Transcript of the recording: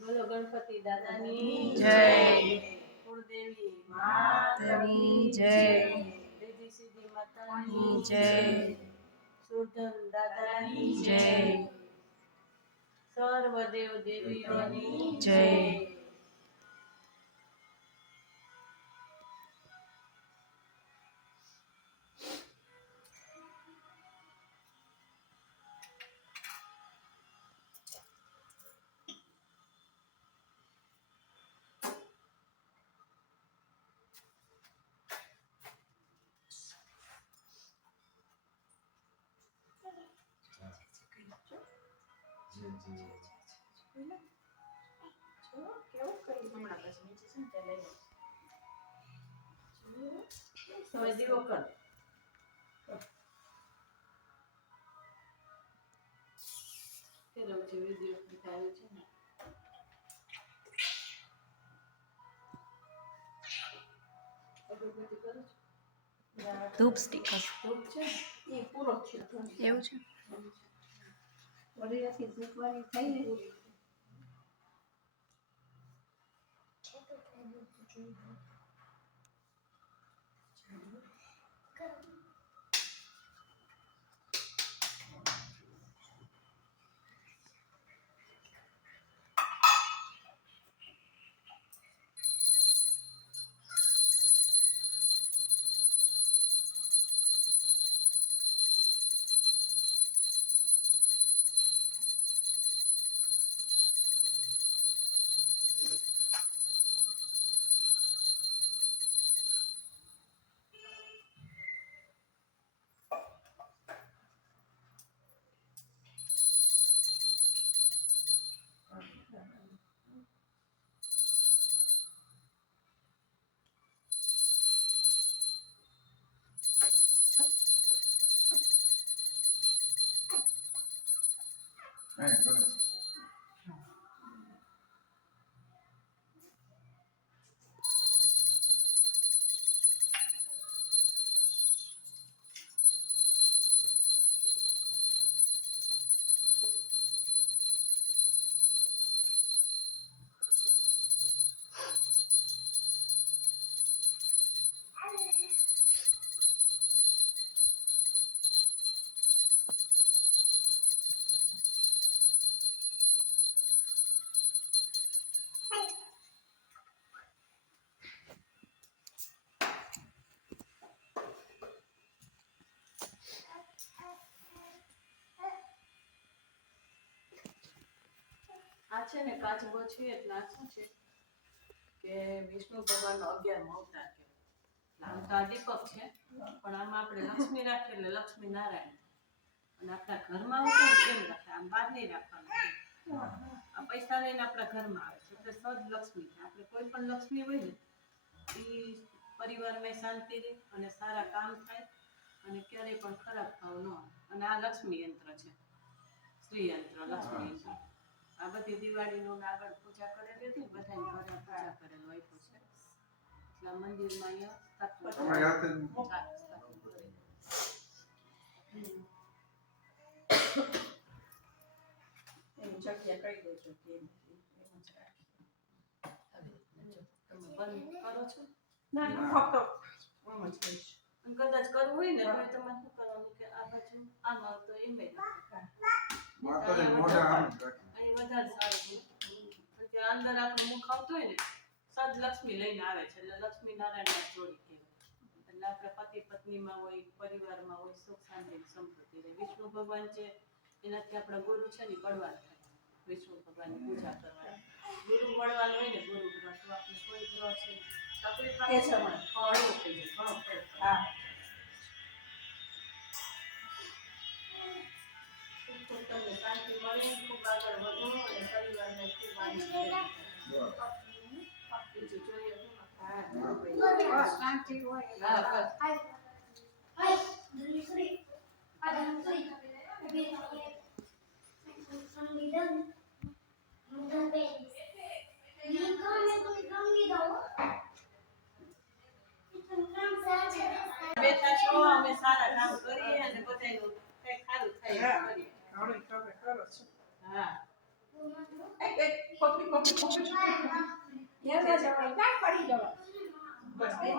બોલો ગણપતિ દાદાની જય. કુળદેવી માતાની જય. દેવી સિદ્ધિ માતાની જય. સુરધન દાદાની જય. સર્વદેવ દેવીઓની જય. દીવો કર છે ને? ધૂપ સ્ટીકર ધૂપ છે એ પૂરો છે? એવું છે. વડીલાથી ધૂપવાળી થઈ ને આ છે ને કાચબો છે એટલે શું છે? કે વિષ્ણુ ભગવાનનો અગિયારમો અવતાર છે. આમ તો આ દીપક છે, પણ આમાં આપણે લક્ષ્મી રાખીએ એટલે લક્ષ્મી નારાયણ. અને આપણા ઘરમાં હોય ને કેમ રાખે, આમ બહાર નહીં રાખવાનું. આ પૈસા લઈને આપણા ઘરમાં આવે છે, એટલે સદ લક્ષ્મી છે. આપણે કોઈ પણ લક્ષ્મી હોય ને એ પરિવારમાં શાંતિ રહે અને સારા કામ થાય અને ક્યારેય પણ ખરાબ ભાવ ન આવે. અને આ લક્ષ્મી યંત્ર છે. શ્રી યંત્ર, લક્ષ્મી યંત્ર. આ બધી દિવાળીનું ને આગળ પૂજા કરેલી હતી બધાને ઘરે પૂજા કરેલું આપ્યું છે. એટલે મંદિરમાં કદાચ કરવું હોય ને તો તમારે શું કરવાનું કે આ બાજુ આમાં તો એમ આમ. અહીં વધારે સારું અંદર આપણું મુખ આવતું હોય ને, સદ લક્ષ્મી લઈને આવે છે, એટલે લક્ષ્મી નારાયણ જોડી કહેવાય. એટલે આપણે પતિ પત્નીમાં હોય, પરિવારમાં હોય, સુખ શાંતિ સંપત્તિ રહે. વિષ્ણુ ભગવાન છે, એનાથી આપણા ગુરુ છે ને બળવાન થાય. વિષ્ણુ ભગવાનની પૂજા કરવાની. ગુરુ બળવાન હોય ને ગુરુ ગ્રહ, તો આપણે કોઈ ગ્રહ છે તકલીફ મને. થઈ જાય ઘણો હા. ખૂબ ખૂબ? હા બેઠા છો અમે સારા કામ કરીએ અને બધાનું સારું થાય. હા એક એક પકડી પકડી પકડી ત્યાં ના જવાય ક્યાં પડી જવાય બસ એ